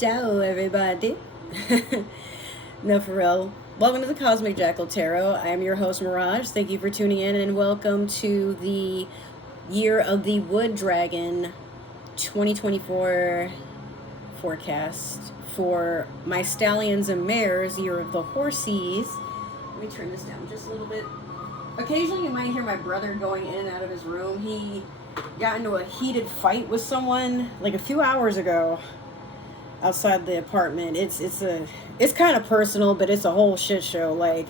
Ciao, everybody. No, for real. Welcome to the Cosmic Jackal Tarot. I am your host, Mirage. Thank you for tuning in, and welcome to the Year of the Wood Dragon 2024 forecast for my stallions and mares, Year of the Horsies. Let me turn this down just a little bit. Occasionally you might hear my brother going in and out of his room. He got into a heated fight with someone like a few hours ago outside the apartment. It's kind of personal, but it's a whole shit show. Like,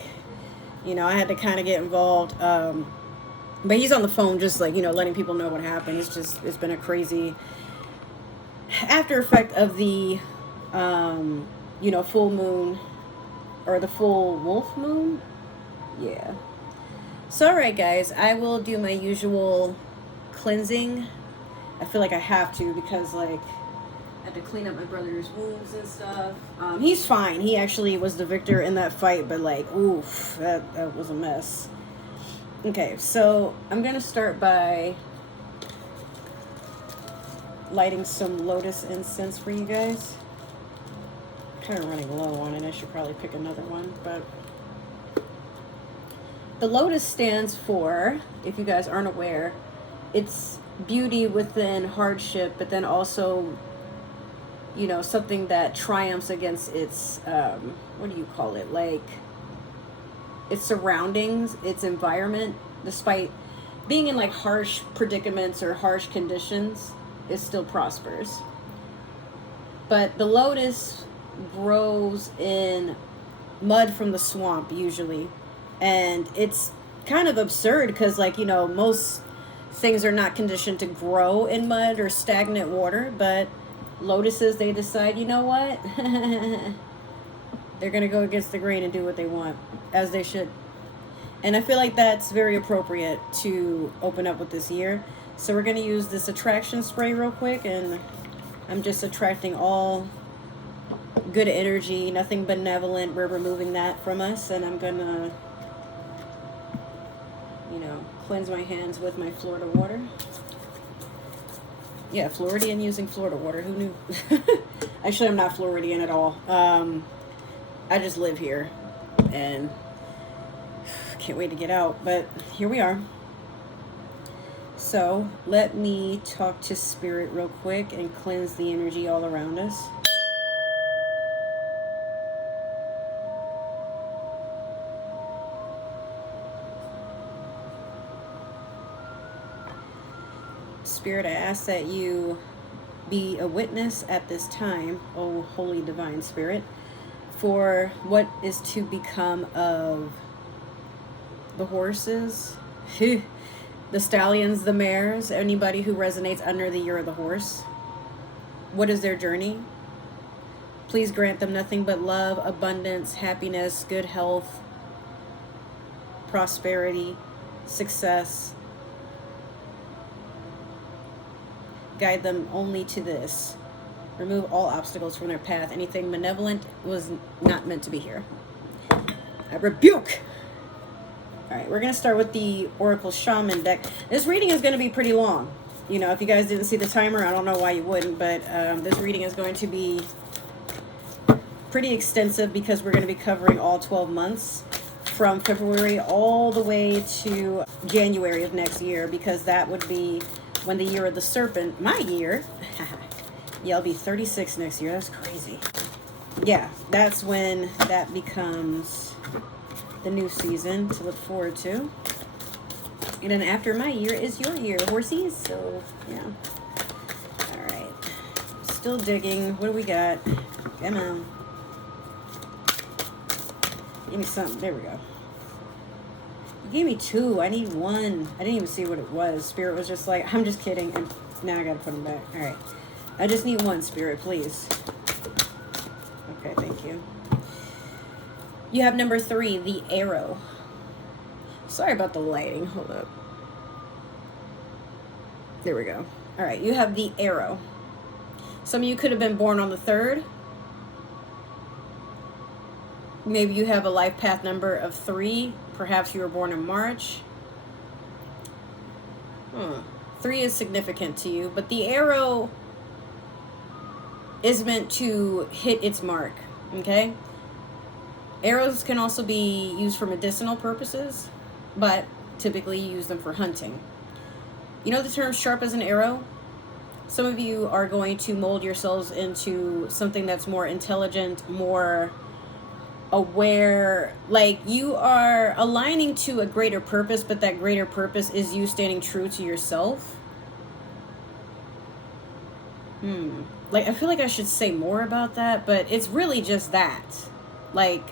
you know, I had to kind of get involved. But he's on the phone just like, you know, letting people know what happened. It's been a crazy after effect of the full moon, or the full wolf moon. Yeah. So, all right, guys, I will do my usual cleansing. I feel like I have to because, like, I had to clean up my brother's wounds and stuff. He's fine. He actually was the victor in that fight, but, like, oof, that was a mess. Okay, so I'm going to start by lighting some lotus incense for you guys. I'm kind of running low on it. I should probably pick another one, but the lotus stands for, if you guys aren't aware, it's beauty within hardship, but then also, you know, something that triumphs against its, what do you call it? Like, its surroundings, its environment, despite being in like harsh predicaments or harsh conditions, it still prospers. But the lotus grows in mud from the swamp usually. And it's kind of absurd because, like, you know, most things are not conditioned to grow in mud or stagnant water, but lotuses, they decide, you know what? They're going to go against the grain and do what they want, as they should. And I feel like that's very appropriate to open up with this year. So we're going to use this attraction spray real quick, and I'm just attracting all good energy, nothing benevolent. We're removing that from us, and I'm going to, you know, cleanse my hands with my Florida water. Yeah, Floridian using Florida water. Who knew? Actually, I'm not Floridian at all. I just live here and can't wait to get out. But here we are. So let me talk to Spirit real quick and cleanse the energy all around us. Spirit, I ask that you be a witness at this time, O Holy Divine Spirit, for what is to become of the horses, the stallions, the mares, anybody who resonates under the Year of the Horse. What is their journey? Please grant them nothing but love, abundance, happiness, good health, prosperity, success. Guide them only to this. Remove all obstacles from their path. Anything malevolent was not meant to be here. I rebuke. All right, we're going to start with the Oracle Shaman deck. This reading is going to be pretty long. You know, if you guys didn't see the timer, I don't know why you wouldn't, but this reading is going to be pretty extensive because we're going to be covering all 12 months from February all the way to January of next year, because that would be when the Year of the Serpent, my year, yeah, I'll be 36 next year. That's crazy. Yeah, that's when that becomes the new season to look forward to. And then after my year is your year, horsies. So, yeah. All right. Still digging. What do we got? Come on. Give me something. There we go. You gave me two. I need one. I didn't even see what it was. Spirit was just like, I'm just kidding. And now I got to put them back. All right. I just need one, Spirit, please. Okay, thank you. You have number 3, the arrow. Sorry about the lighting. Hold up. There we go. All right, you have the arrow. Some of you could have been born on the 3rd. Maybe you have a life path number of 3. Perhaps you were born in March. 3 is significant to you, but the arrow is meant to hit its mark, okay? Arrows can also be used for medicinal purposes, but typically you use them for hunting. You know the term sharp as an arrow? Some of you are going to mold yourselves into something that's more intelligent, more aware, like you are aligning to a greater purpose, but that greater purpose is you standing true to yourself. Like, I feel like I should say more about that, but it's really just that. Like,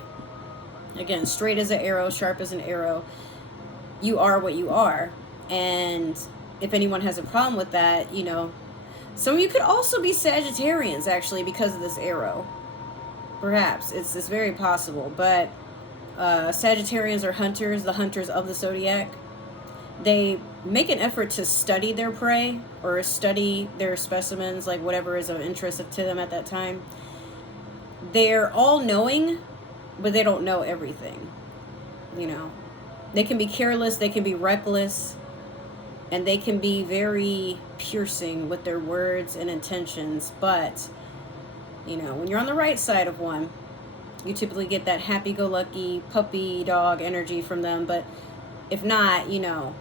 again, straight as an arrow, sharp as an arrow. You are what you are. And if anyone has a problem with that, you know, some of you could also be Sagittarians, actually, because of this arrow. Perhaps. It's very possible. But Sagittarians are hunters, the hunters of the zodiac. They make an effort to study their prey or study their specimens, like whatever is of interest to them at that time. They're all knowing, but they don't know everything. You know, they can be careless, they can be reckless, and they can be very piercing with their words and intentions. But, you know, when you're on the right side of one, you typically get that happy-go-lucky puppy dog energy from them. But if not, you know,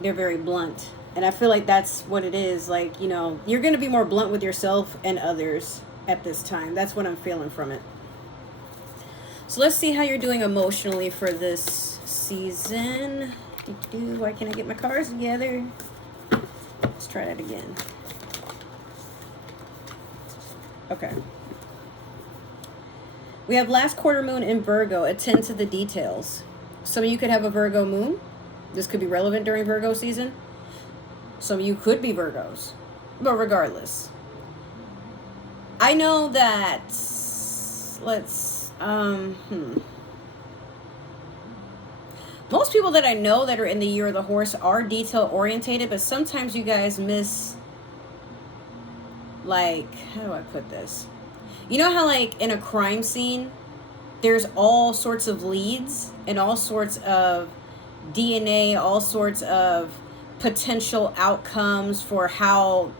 they're very blunt. And I feel like that's what it is. Like, you know, you're going to be more blunt with yourself and others at this time. That's what I'm feeling from it. So let's see how you're doing emotionally for this season. Why can't I get my cards together? Let's try that again. Okay. We have last quarter moon in Virgo. Attend to the details. Some of you could have a Virgo moon. This could be relevant during Virgo season. Some of you could be Virgos. But regardless, I know that, most people that I know that are in the year of the horse are detail orientated, but sometimes you guys miss, like, how do I put this? You know how, like, in a crime scene, there's all sorts of leads and all sorts of DNA, all sorts of potential outcomes for how,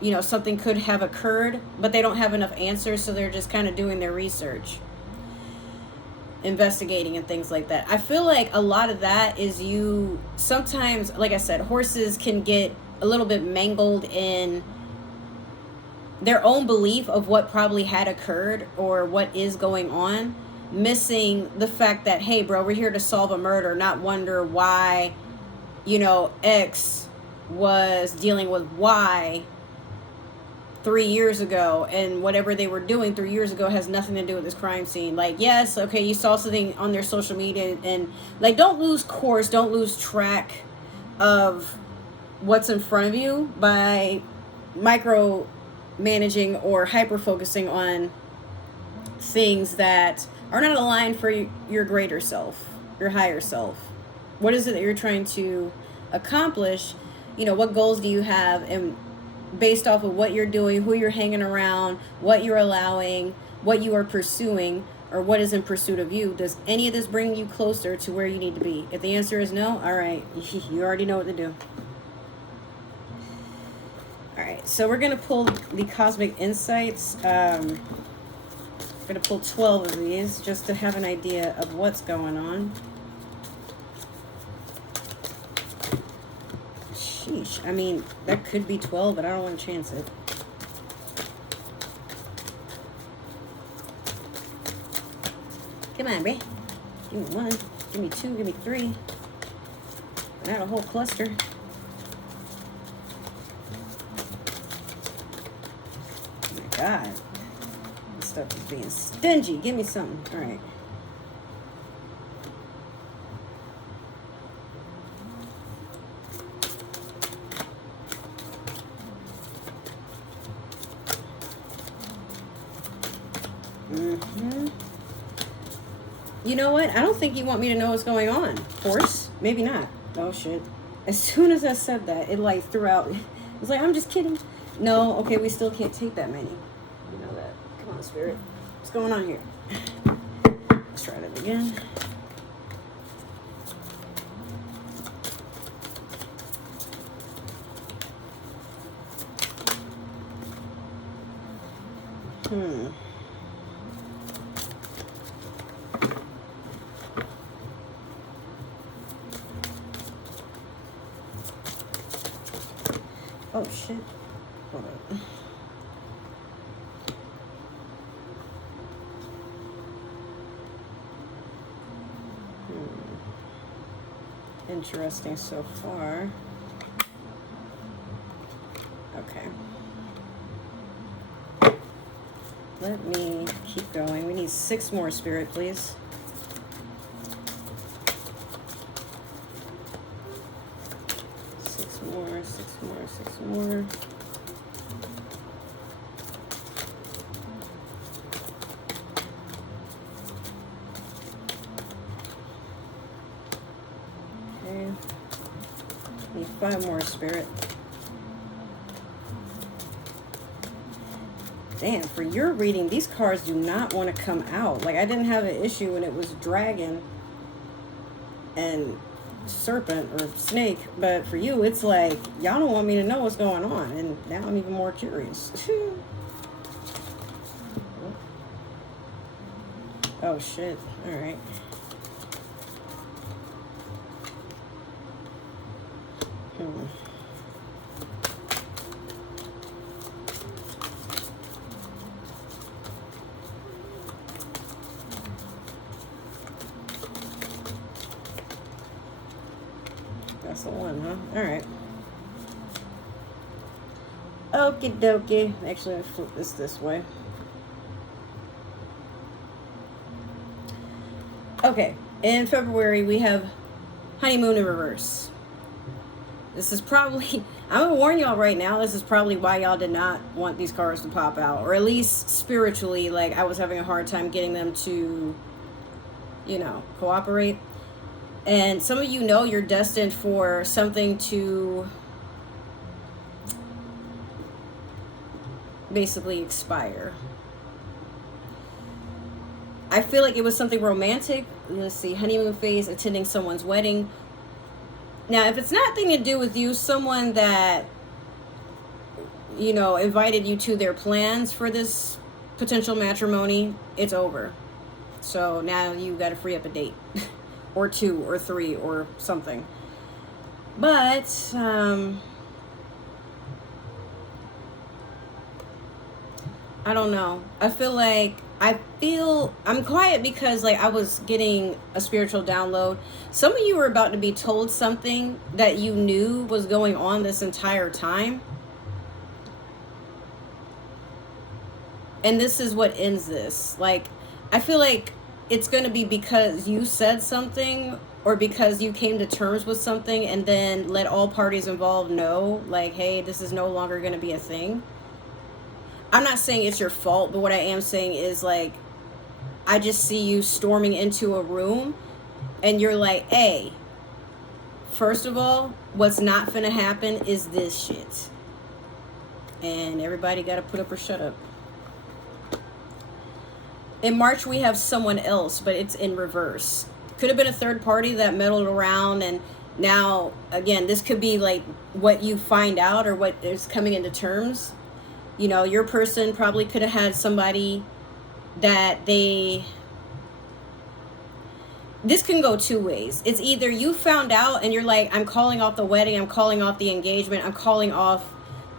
you know, something could have occurred, but they don't have enough answers, so they're just kind of doing their research, investigating and things like that. I feel like a lot of that is you sometimes, like I said, horses can get a little bit mangled in their own belief of what probably had occurred or what is going on, missing the fact that, hey bro, we're here to solve a murder, not wonder why, you know, X was dealing with Y 3 years ago, and whatever they were doing 3 years ago has nothing to do with this crime scene. Like, yes, okay, you saw something on their social media, and like, don't lose course, don't lose track of what's in front of you by micro managing or hyper focusing on things that are not aligned for your greater self, your higher self. What is it that you're trying to accomplish? You know, what goals do you have? And based off of what you're doing, who you're hanging around, what you're allowing, what you are pursuing, or what is in pursuit of you, does any of this bring you closer to where you need to be? If the answer is no, all right, you already know what to do. All right, so we're going to pull the Cosmic Insights. I'm going to pull 12 of these just to have an idea of what's going on. Sheesh. I mean, that could be 12, but I don't want to chance it. Come on, babe. Give me 1. Give me 2. Give me 3. Not a whole cluster. Oh my God. This stuff is being stingy. Give me something. All right. You know what? I don't think you want me to know what's going on, horse. Maybe not. Oh, shit. As soon as I said that, it, like, threw out. It was like, I'm just kidding. No, okay, we still can't take that many. You know that. Come on, Spirit. What's going on here? Let's try that again. Oh shit. Hold on. Interesting so far. Okay. Let me keep going. We need 6 more, Spirit, please. Six more. Okay. Need 5 more, Spirit. Damn, for your reading, these cards do not want to come out. Like, I didn't have an issue when it was dragon and serpent or snake, but for you, it's like, y'all don't want me to know what's going on, and now I'm even more curious. Oh, shit. All right. That's the one, huh? All right. Okie dokie. Actually, I'll flip this way. Okay. In February, we have honeymoon in reverse. This is probably, I'm gonna warn y'all right now, this is probably why y'all did not want these cards to pop out. Or at least spiritually, like, I was having a hard time getting them to, you know, cooperate. And some of you know you're destined for something to basically expire. I feel like it was something romantic. Let's see, honeymoon phase, attending someone's wedding. Now, if it's nothing to do with you, someone that, you know, invited you to their plans for this potential matrimony, it's over. So now you got to free up a date. Or 2 or 3 or something. But I don't know. I feel like I'm quiet because, like, I was getting a spiritual download. Some of you were about to be told something that you knew was going on this entire time. And this is what ends this. Like, I feel like it's going to be because you said something or because you came to terms with something and then let all parties involved know, like, hey, this is no longer going to be a thing. I'm not saying it's your fault, but what I am saying is, like, I just see you storming into a room and you're like, hey, first of all, what's not finna happen is this shit. And everybody got to put up or shut up. In March, we have someone else, but it's in reverse. Could have been a third party that meddled around, and now, again, this could be like what you find out or what is coming into terms. You know, your person probably could have had somebody that this can go 2 ways. It's either you found out and you're like, I'm calling off the wedding, I'm calling off the engagement, I'm calling off,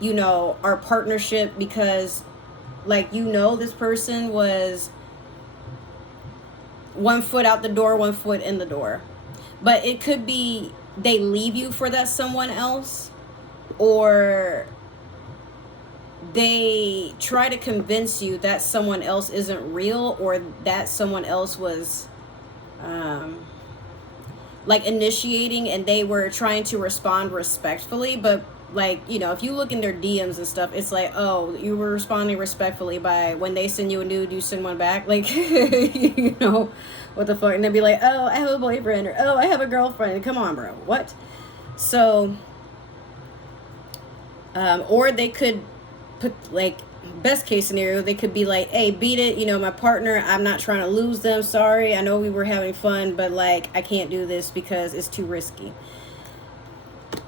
you know, our partnership because, like, you know, this person was 1 foot out the door, 1 foot in the door. But it could be they leave you for that someone else, or they try to convince you that someone else isn't real, or that someone else was like initiating and they were trying to respond respectfully, but, like, you know, if you look in their DMs and stuff, it's like, oh, you were responding respectfully by when they send you a nude, you send one back. Like, you know, what the fuck? And they'd be like, oh, I have a boyfriend, or oh, I have a girlfriend. Come on, bro. What? So, or they could put, like, best case scenario, they could be like, hey, beat it. You know, my partner, I'm not trying to lose them. Sorry. I know we were having fun, but, like, I can't do this because it's too risky.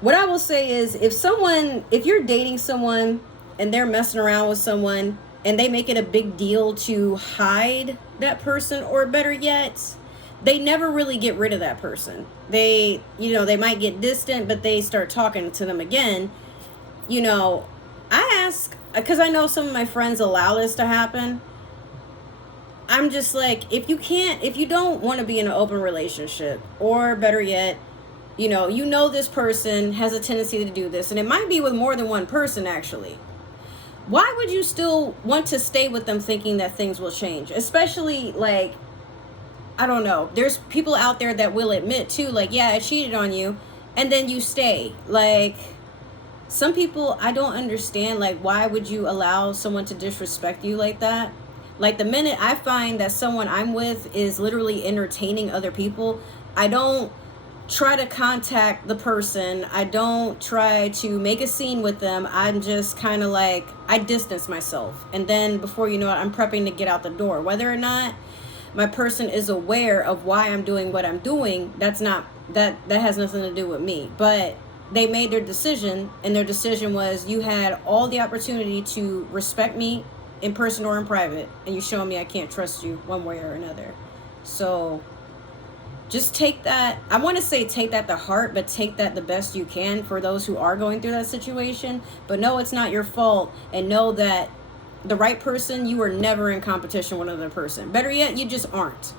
What I will say is, if you're dating someone and they're messing around with someone and they make it a big deal to hide that person, or better yet, they never really get rid of that person. They, they might get distant, but they start talking to them again. I ask, because I know some of my friends allow this to happen. I'm just like, if you don't want to be in an open relationship, or better yet, this person has a tendency to do this, and it might be with more than one person actually. Why would you still want to stay with them thinking that things will change? Especially, like, I don't know. There's people out there that will admit too, like, yeah, I cheated on you, and then you stay. Like, some people, I don't understand, like, why would you allow someone to disrespect you like that? Like, the minute I find that someone I'm with is literally entertaining other people, I don't try to contact the person. I don't try to make a scene with them. I'm just kind of like, I distance myself. And then before you know it, I'm prepping to get out the door. Whether or not my person is aware of why I'm doing what I'm doing, that has nothing to do with me. But they made their decision, and their decision was, you had all the opportunity to respect me in person or in private, and you're showing me I can't trust you one way or another. So just take that, I want to say take that to heart, but take that the best you can for those who are going through that situation. But know it's not your fault, and know that the right person, you are never in competition with another person. Better yet, you just aren't.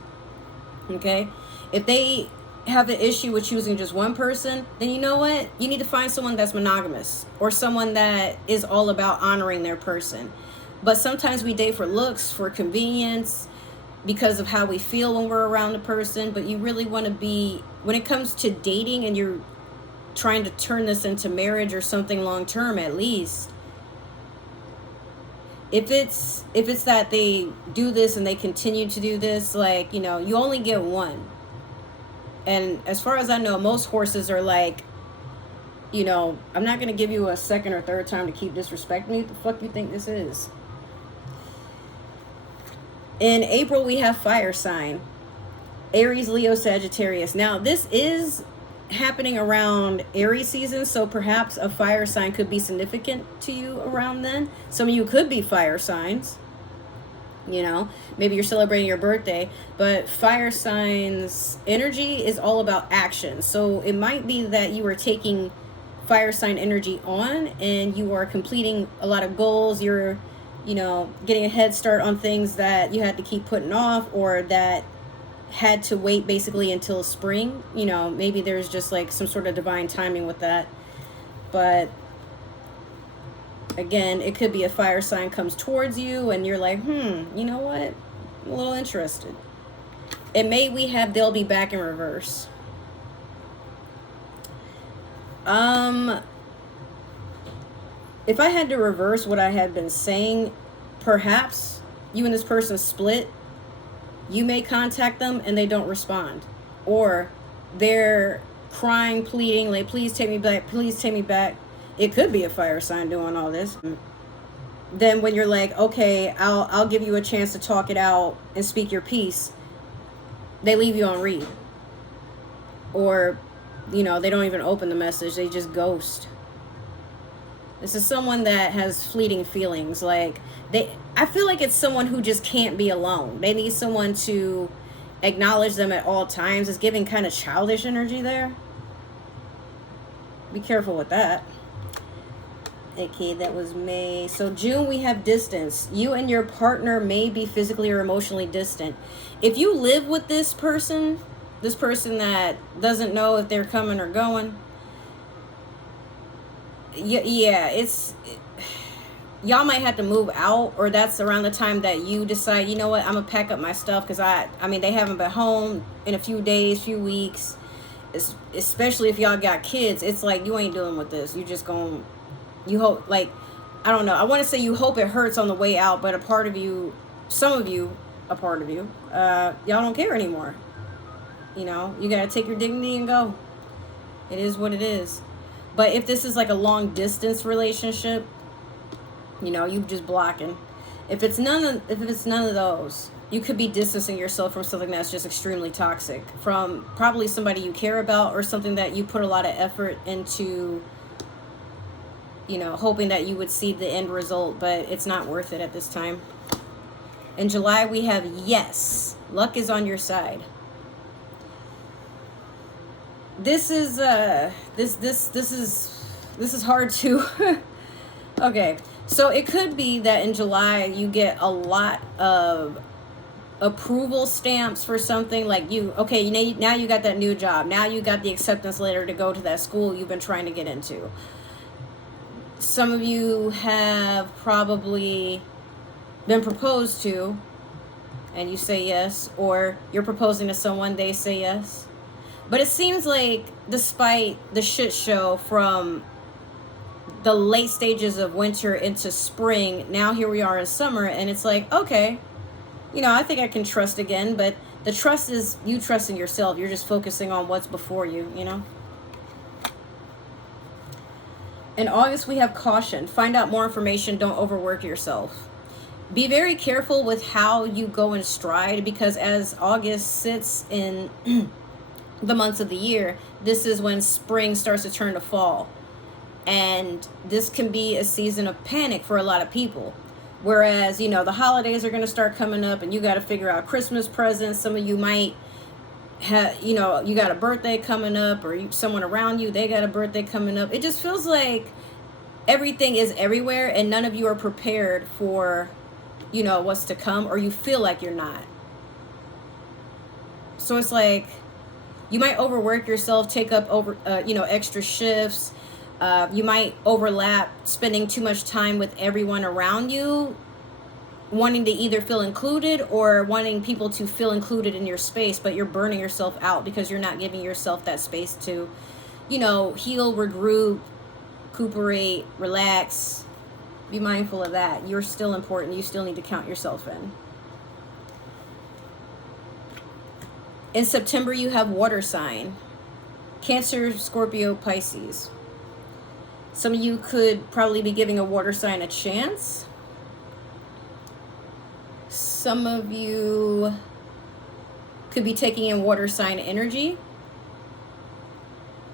Okay? If they have an issue with choosing just one person, then you know what? You need to find someone that's monogamous, or someone that is all about honoring their person. But sometimes we date for looks, for convenience, because of how we feel when we're around the person. But you really want to be, when it comes to dating and you're trying to turn this into marriage or something long term, at least, if it's that they do this and they continue to do this, like, you only get one. And as far as I know, most horses are like, I'm not going to give you a second or third time to keep disrespecting me. What the fuck you think this is? In April, we have fire sign. Aries, Leo, Sagittarius. Now, this is happening around Aries season, so perhaps a fire sign could be significant to you around then. Some of you could be fire signs. Maybe you're celebrating your birthday, but fire signs energy is all about action. So it might be that you are taking fire sign energy on, and you are completing a lot of goals. You're getting a head start on things that you had to keep putting off, or that had to wait basically until spring. Maybe there's just like some sort of divine timing with that. But again, it could be a fire sign comes towards you and you're like, you know what? I'm a little interested. And May, we have they'll be back in reverse. If I had to reverse what I had been saying, perhaps you and this person split. You may contact them and they don't respond. Or they're crying, pleading, like, please take me back, please take me back. It could be a fire sign doing all this. Then when you're like, okay, I'll give you a chance to talk it out and speak your piece, they leave you on read. Or, they don't even open the message, they just ghost. This is someone that has fleeting feelings. Like, I feel like it's someone who just can't be alone. They need someone to acknowledge them at all times. It's giving kind of childish energy there. Be careful with that. Okay, that was May. So June, we have distance. You and your partner may be physically or emotionally distant. If you live with this person that doesn't know if they're coming or going, y'all might have to move out, or that's around the time that you decide, you know what, I'm gonna pack up my stuff, because I mean, they haven't been home in a few days, few weeks, especially if y'all got kids. It's like, you ain't dealing with this. You just going, you hope, like, I don't know, I want to say you hope it hurts on the way out, but a part of you, y'all don't care anymore. You gotta take your dignity and go. It is what it is. But if this is like a long distance relationship, you just blocking. If it's none of those, you could be distancing yourself from something that's just extremely toxic, from probably somebody you care about, or something that you put a lot of effort into you know, hoping that you would see the end result, but it's not worth it at this time. In July, we have yes. Luck is on your side. This is this is hard to okay. So it could be that in July you get a lot of approval stamps for something, like now you got that new job. Now you got the acceptance letter to go to that school you've been trying to get into. Some of you have probably been proposed to and you say yes, or you're proposing to someone, they say yes. But it seems like despite the shit show from the late stages of winter into spring, now here we are in summer, and it's like, okay, you know, I think I can trust again, but the trust is you trusting yourself. You're just focusing on what's before you, you know? In August, we have caution. Find out more information. Don't overwork yourself. Be very careful with how you go in stride, because as August sits in the months of the year, this is when spring starts to turn to fall. And this can be a season of panic for a lot of people. Whereas, you know, the holidays are going to start coming up and you got to figure out Christmas presents. Some of you might have, you know, you got a birthday coming up, or someone around you, they got a birthday coming up. It just feels like everything is everywhere and none of you are prepared for, you know, what's to come, or you feel like you're not. So it's like, you might overwork yourself, take up extra shifts. You might overlap spending too much time with everyone around you, wanting to either feel included or wanting people to feel included in your space, but you're burning yourself out because you're not giving yourself that space to, you know, heal, regroup, recuperate, relax. Be mindful of that. You're still important. You still need to count yourself in. In September, you have water sign. Cancer, Scorpio, Pisces. Some of you could probably be giving a water sign a chance. Some of you could be taking in water sign energy.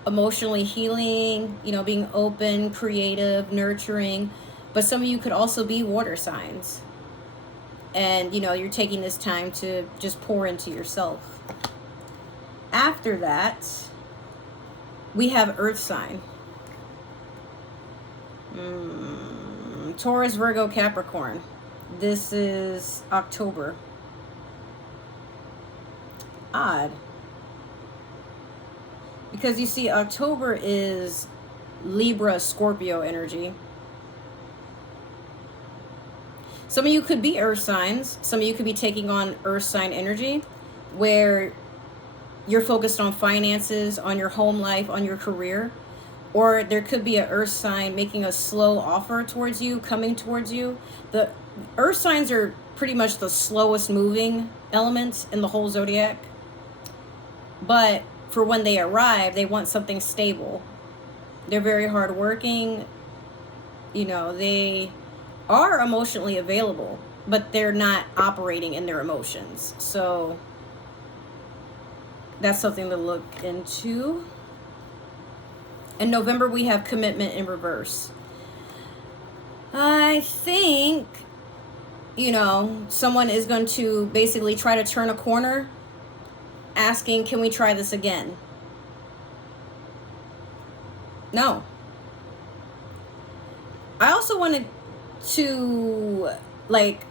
Emotionally healing, you know, being open, creative, nurturing. But some of you could also be water signs. And, you know, you're taking this time to just pour into yourself. After that, we have earth sign. Taurus, Virgo, Capricorn. This is October. Odd. Because you see, October is Libra, Scorpio energy. Some of you could be earth signs. Some of you could be taking on earth sign energy, where you're focused on finances, on your home life, on your career. Or there could be an earth sign making a slow offer towards you, coming towards you. The earth signs are pretty much the slowest moving elements in the whole zodiac. But for when they arrive, they want something stable. They're very hardworking. You know, they are emotionally available, but they're not operating in their emotions. So that's something to look into. In November, we have commitment in reverse. I think, you know, someone is going to basically try to turn a corner, asking, can we try this again? No. I also wanted to, like,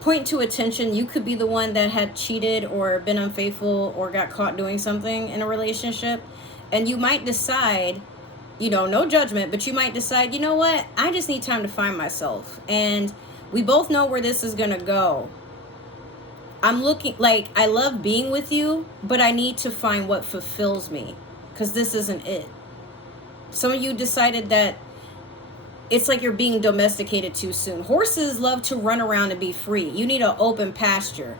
point to attention. You could be the one that had cheated or been unfaithful or got caught doing something in a relationship. And you might decide, you know, no judgment, but you might decide, you know what? I just need time to find myself. And we both know where this is going to go. I'm looking, like, I love being with you, but I need to find what fulfills me, because this isn't it. Some of you decided that it's like you're being domesticated too soon. Horses love to run around and be free. You need an open pasture.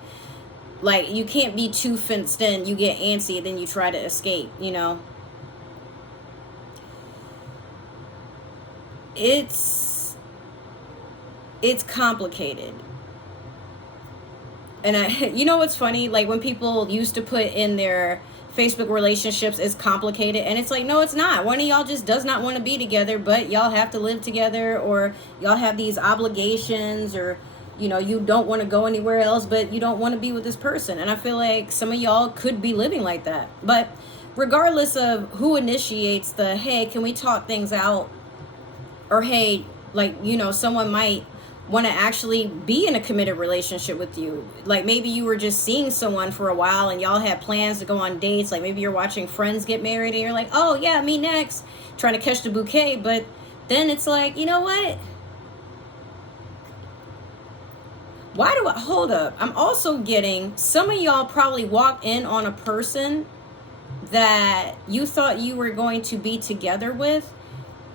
Like, you can't be too fenced in. You get antsy and then you try to escape, you know. It's complicated. And you know what's funny? Like, when people used to put in their Facebook relationships is complicated, and it's like, no, it's not. One of y'all just does not want to be together, but y'all have to live together, or y'all have these obligations, or you don't want to go anywhere else, but you don't want to be with this person. And I feel like some of y'all could be living like that. But regardless of who initiates the, hey, can we talk things out, or hey, like, someone might want to actually be in a committed relationship with you. Like maybe you were just seeing someone for a while and y'all had plans to go on dates. Like maybe you're watching friends get married and you're like, oh yeah, me next, trying to catch the bouquet. But then it's like, you know what? Hold up. I'm also getting, some of y'all probably walked in on a person that you thought you were going to be together with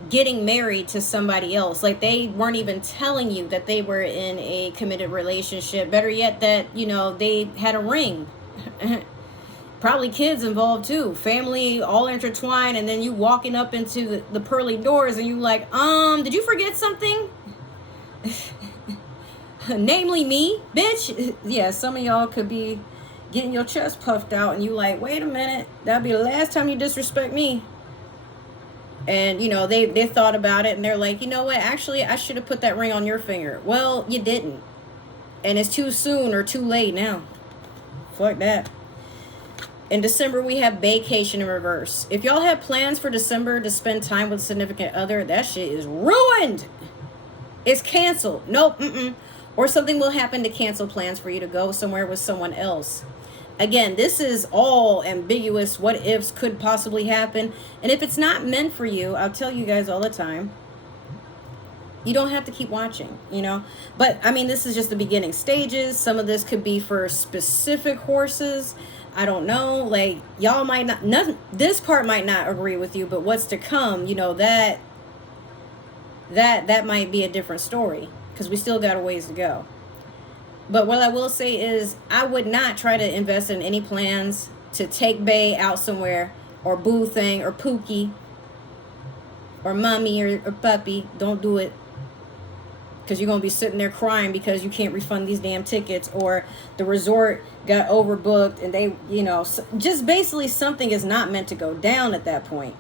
getting married to somebody else. Like they weren't even telling you that they were in a committed relationship. Better yet, that they had a ring. Probably kids involved too, family all intertwined, and then you walking up into the pearly doors and you like, did you forget something? Namely me, bitch. Yeah, some of y'all could be getting your chest puffed out and you like, wait a minute, that'll be the last time you disrespect me. And they thought about it and they're like, you know what, actually I should have put that ring on your finger. Well, you didn't, and it's too soon or too late now. Fuck that. In December, we have vacation in reverse. If y'all have plans for December to spend time with a significant other, that shit is ruined. It's canceled. Nope. Or something will happen to cancel plans for you to go somewhere with someone else. Again, this is all ambiguous. What ifs could possibly happen. And if it's not meant for you, I'll tell you guys all the time, you don't have to keep watching, But, I mean, this is just the beginning stages. Some of this could be for specific horses. I don't know. Like, y'all might not, this part might not agree with you, but what's to come, that might be a different story. Because we still got a ways to go. But what I will say is, I would not try to invest in any plans to take Bae out somewhere, or Boo Thing, or Pookie, or Mommy, or Puppy. Don't do it. Because you're going to be sitting there crying because you can't refund these damn tickets, or the resort got overbooked, and they, just basically something is not meant to go down at that point.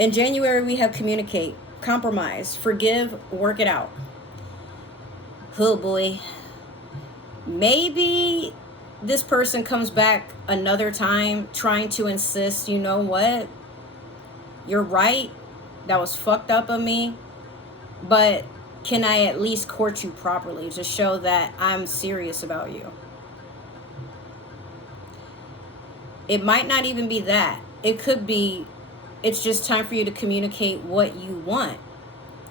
In January, we have communicate, compromise, forgive, work it out. Oh boy. Maybe this person comes back another time trying to insist, you know what? You're right. That was fucked up of me. But can I at least court you properly to show that I'm serious about you? It might not even be that. It could be, it's just time for you to communicate what you want.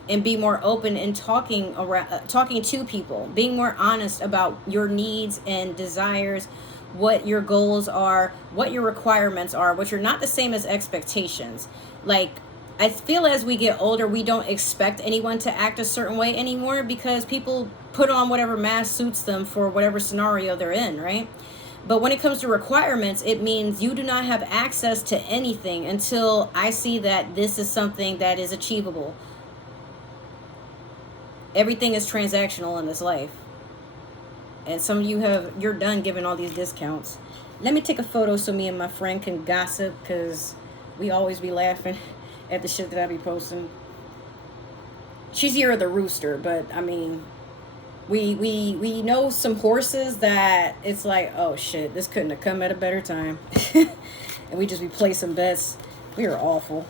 And be more open in talking to people, being more honest about your needs and desires, what your goals are, what your requirements are, which are not the same as expectations. Like, I feel as we get older, we don't expect anyone to act a certain way anymore, because people put on whatever mask suits them for whatever scenario they're in, right? But when it comes to requirements, it means you do not have access to anything until I see that this is something that is achievable. Everything is transactional in this life. And some of you you're done giving all these discounts. Let me take a photo so me and my friend can gossip, because we always be laughing at the shit that I be posting. She's here the rooster, but I mean, we know some horses that it's like, oh shit, this couldn't have come at a better time. And we just be placing bets. We are awful.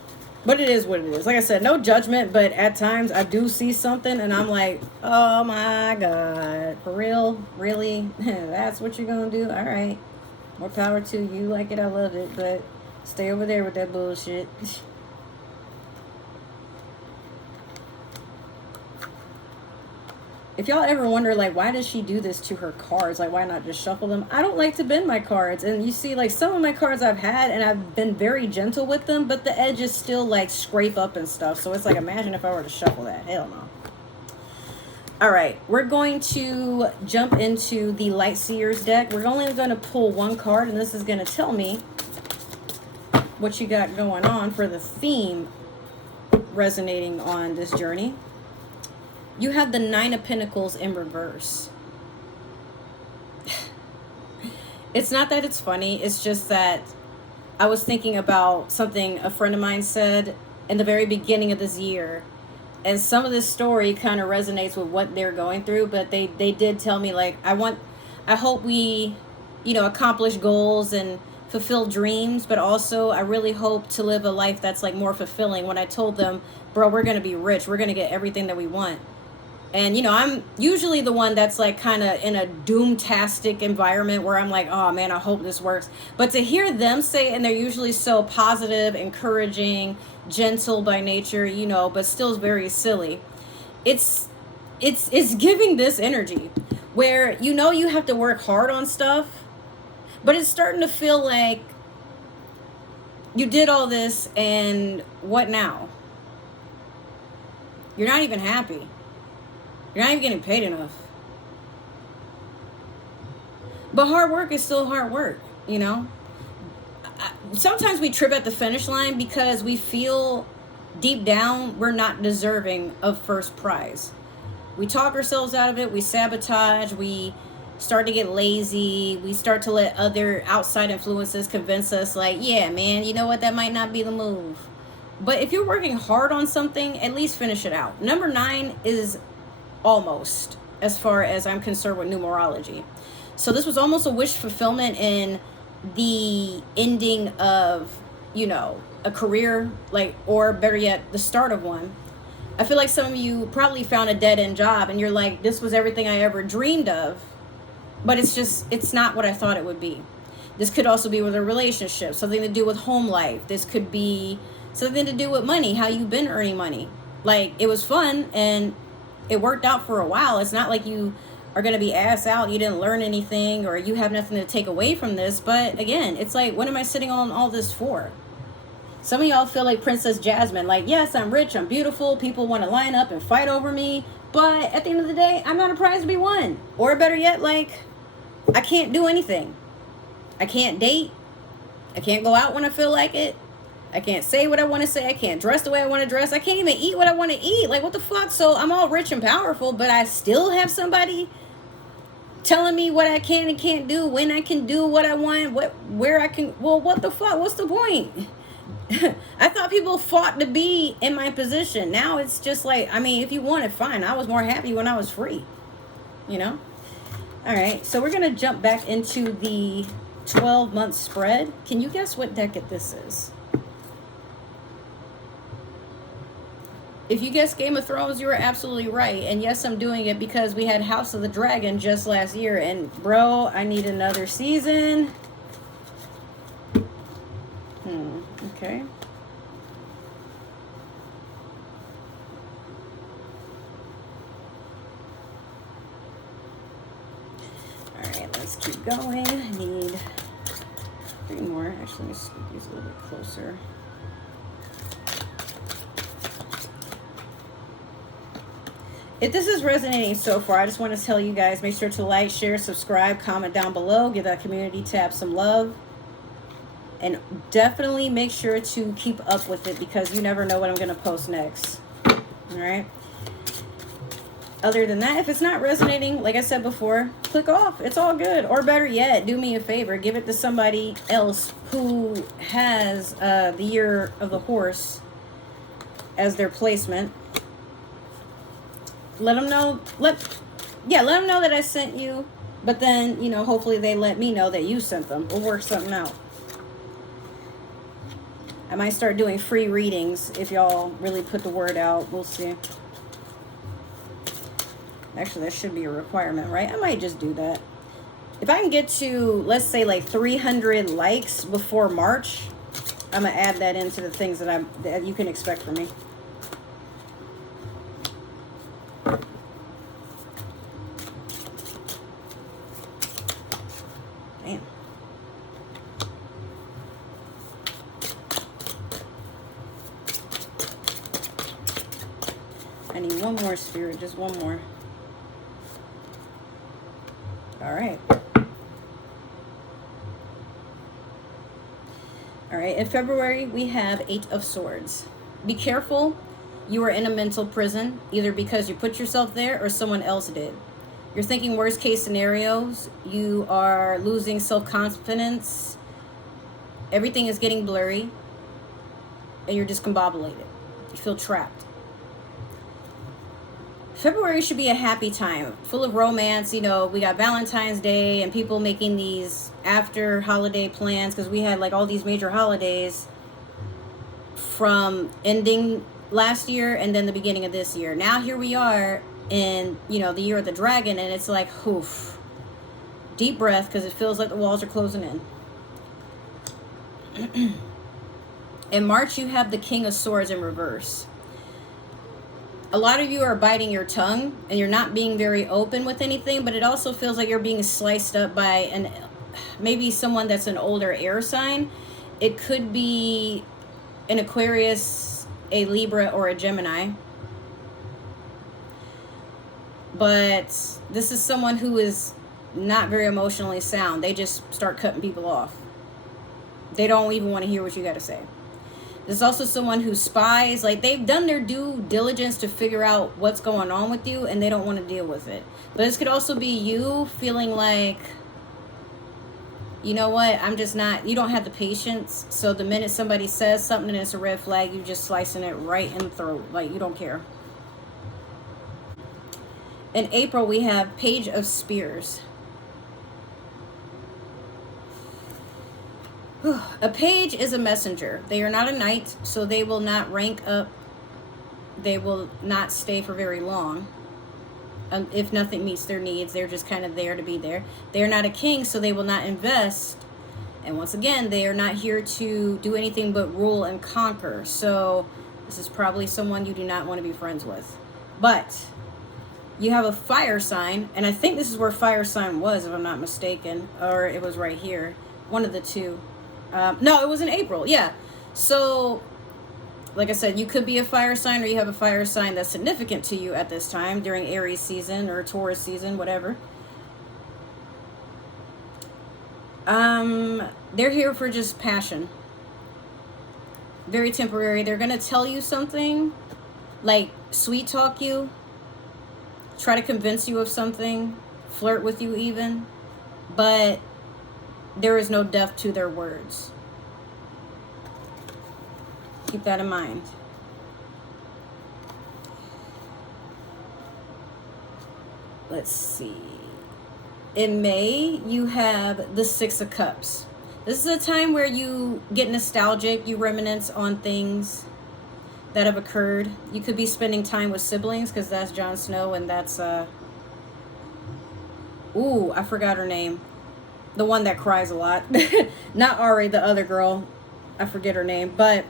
But it is what it is. Like I said, no judgment, but at times I do see something and I'm like, oh my God, for real? Really? That's what you're going to do? All right. More power to you. You like it, I love it, but stay over there with that bullshit. If y'all ever wonder, like, why does she do this to her cards? Like, why not just shuffle them? I don't like to bend my cards. And you see, like, some of my cards I've had, and I've been very gentle with them, but the edges still, like, scrape up and stuff. So it's like, imagine if I were to shuffle that. Hell no. All right. We're going to jump into the Light Seers deck. We're only going to pull one card, and this is going to tell me what you got going on for the theme resonating on this journey. You have the Nine of Pentacles in reverse. It's not that it's funny. It's just that I was thinking about something a friend of mine said in the very beginning of this year. And some of this story kind of resonates with what they're going through, but they did tell me, like, I hope we, accomplish goals and fulfill dreams, but also I really hope to live a life that's like more fulfilling. When I told them, bro, we're going to be rich, we're going to get everything that we want. And I'm usually the one that's like kind of in a doom-tastic environment where I'm like, oh man, I hope this works. But to hear them say it, and they're usually so positive, encouraging, gentle by nature, but still very silly. It's giving this energy where you have to work hard on stuff, but it's starting to feel like you did all this and what now? You're not even happy. You're not even getting paid enough. But hard work is still hard work, Sometimes we trip at the finish line because we feel deep down we're not deserving of first prize. We talk ourselves out of it. We sabotage. We start to get lazy. We start to let other outside influences convince us, like, yeah, man, you know what? That might not be the move. But if you're working hard on something, at least finish it out. Number 9 is almost, as far as I'm concerned, with numerology. So this was almost a wish fulfillment in the ending of, a career, like, or better yet, the start of one. I feel like some of you probably found a dead-end job and you're like, this was everything I ever dreamed of, but it's not what I thought it would be. This could also be with a relationship, something to do with home life. This could be something to do with money, how you've been earning money. Like, it was fun and it worked out for a while. It's not like you are going to be ass out, you didn't learn anything, or you have nothing to take away from this. But again, it's like, what am I sitting on all this for? Some of y'all feel like Princess Jasmine, like, yes, I'm rich, I'm beautiful, people want to line up and fight over me, but at the end of the day, I'm not a prize to be won. Or better yet, like, I can't do anything. I can't date. I can't go out when I feel like it. I can't say what I want to say. I can't dress the way I want to dress. I can't even eat what I want to eat. Like, what the fuck? So I'm all rich and powerful, but I still have somebody telling me what I can and can't do, when I can do what I want, where I can. Well, what the fuck? What's the point? I thought people fought to be in my position. Now it's just like, I mean, if you want it, fine. I was more happy when I was free, All right, so we're going to jump back into the 12-month spread. Can you guess what deck this is? If you guessed Game of Thrones, you were absolutely right. And yes, I'm doing it because we had House of the Dragon just last year. And bro, I need another season. Okay. All right, let's keep going. I need 3 more. Actually, let me scoot these a little bit closer. If this is resonating so far, I just want to tell you guys, make sure to like, share, subscribe, comment down below, give that community tab some love. And definitely make sure to keep up with it because you never know what I'm going to post next. All right. Other than that, if it's not resonating, like I said before, click off. It's all good. Or better yet, do me a favor. Give it to somebody else who has the Year of the Horse as their placement. Let them know. Let them know that I sent you. But then, hopefully they let me know that you sent them. We'll work something out. I might start doing free readings if y'all really put the word out. We'll see. Actually, that should be a requirement, right? I might just do that. If I can get to, let's say, like 300 likes before March, I'm going to add that into the things that you can expect from me. Damn. I need one more spirit, just one more. All right. All right, in February, we have 8 of Swords. Be careful. You are in a mental prison, either because you put yourself there or someone else did. You're thinking worst case scenarios. You are losing self-confidence. Everything is getting blurry. And you're discombobulated. You feel trapped. February should be a happy time, full of romance. You know, we got Valentine's Day and people making these after holiday plans because we had like all these major holidays from ending last year and then the beginning of this year. Now here we are in, you know, the year of the dragon, and it's like, oof, deep breath, because it feels like the walls are closing in. In March, you have the King of Swords in reverse. A lot of you are biting your tongue and you're not being very open with anything, but it also feels like you're being sliced up by maybe someone that's an older air sign. It could be an Aquarius, a Libra, or a Gemini. But this is someone who is not very emotionally sound. They just start cutting people off. They don't even want to hear what you got to say. There's also someone who spies, like they've done their due diligence to figure out what's going on with you and they don't want to deal with it. But this could also be you feeling like, you know what, I'm just not, you don't have the patience. So the minute somebody says something and it's a red flag, you just slicing it right in the throat. Like you don't care. In April, we have Page of Spears. A page is a messenger. They are not a knight, so they will not rank up. They will not stay for very long. If nothing meets their needs, they're just kind of there to be there. They are not a king, so they will not invest. And once again, they are not here to do anything but rule and conquer. So this is probably someone you do not want to be friends with. But you have a fire sign, and I think this is where fire sign was, if I'm not mistaken, or it was right here. One of the two. No, it was in April. Yeah. So, like I said, you could be a fire sign, or you have a fire sign that's significant to you at this time during Aries season or Taurus season, whatever. They're here for just passion. Very temporary. They're going to tell you something, like sweet talk you, try to convince you of something, flirt with you even, but there is no depth to their words. Keep that in mind. Let's see. In May, you have the Six of Cups. This is a time where you get nostalgic, you reminisce on things that have occurred. You could be spending time with siblings, because that's Jon Snow, and that's ooh, I forgot her name. The one that cries a lot. Not Ari, the other girl. I forget her name. But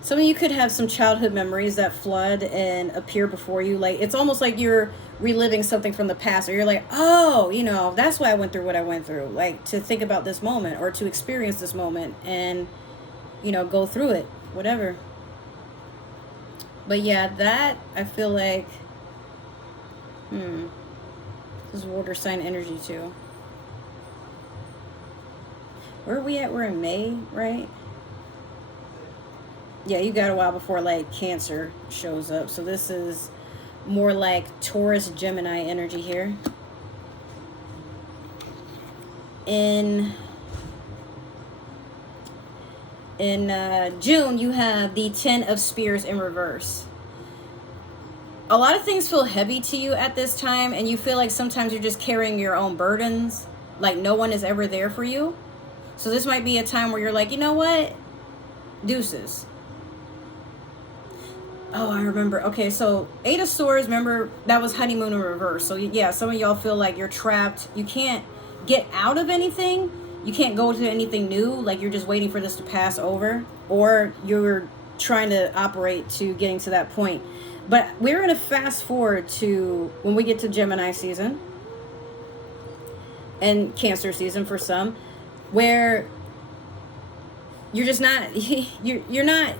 some of you could have some childhood memories that flood and appear before you. Like, it's almost like you're reliving something from the past. Or you're like, oh, you know, that's why I went through what I went through. Like, to think about this moment or to experience this moment and, you know, go through it. Whatever. But yeah, that, I feel like, this is water sign energy too. Where are we at? We're in May, right? Yeah, you got a while before like Cancer shows up. So this is more like Taurus, Gemini energy here. In June, you have the Ten of Spears in reverse. A lot of things feel heavy to you at this time, and you feel like sometimes you're just carrying your own burdens, like no one is ever there for you. So this might be a time where you're like, you know what? Deuces. Oh, I remember. Okay, so Eight of Swords, remember, that was honeymoon in reverse. So yeah, some of y'all feel like you're trapped. You can't get out of anything. You can't go to anything new. Like you're just waiting for this to pass over, or you're trying to operate to getting to that point. But we're going to fast forward to when we get to Gemini season and Cancer season for some, where you're just not, you're not,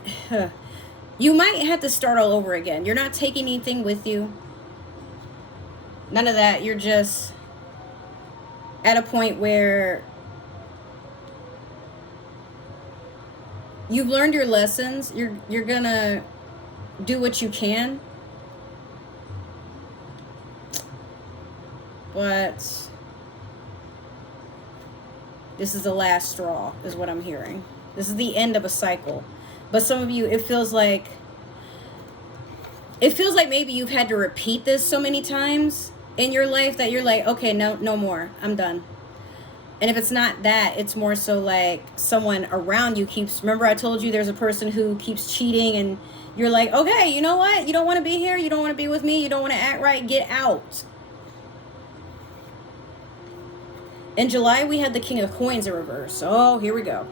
you might have to start all over again. You're not taking anything with you. None of that. You're just at a point where you've learned your lessons. You're going to do what you can. But this is the last straw, is what I'm hearing. This is the end of a cycle. But some of you, it feels like maybe you've had to repeat this so many times in your life that you're like, okay, no more. I'm done. And if it's not that, it's more so like someone around you keeps, remember I told you there's a person who keeps cheating and you're like, okay, you know what? You don't want to be here. You don't want to be with me. You don't want to act right. Get out. In July, we had the King of Coins in reverse. Oh, here we go.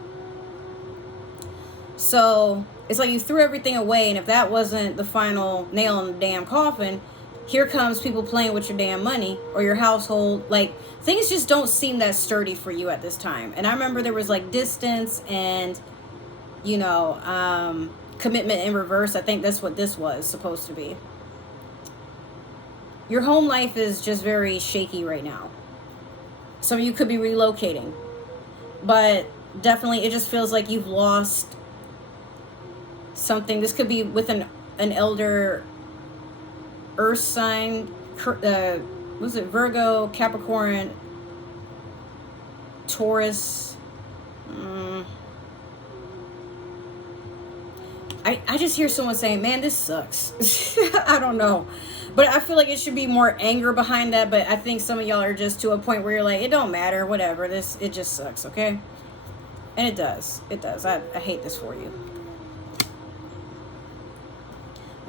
So it's like you threw everything away, and if that wasn't the final nail in the damn coffin, here comes people playing with your damn money or your household. Like, things just don't seem that sturdy for you at this time. And I remember there was like distance and, you know, commitment in reverse. I think that's what this was supposed to be. Your home life is just very shaky right now. Some of you could be relocating, but definitely it just feels like you've lost something. This could be with an elder earth sign, was it Virgo, Capricorn, Taurus. I just hear someone saying, man, this sucks. I don't know. But I feel like it should be more anger behind that. But I think some of y'all are just to a point where you're like, it don't matter, whatever. It just sucks, okay? And it does. It does. I hate this for you.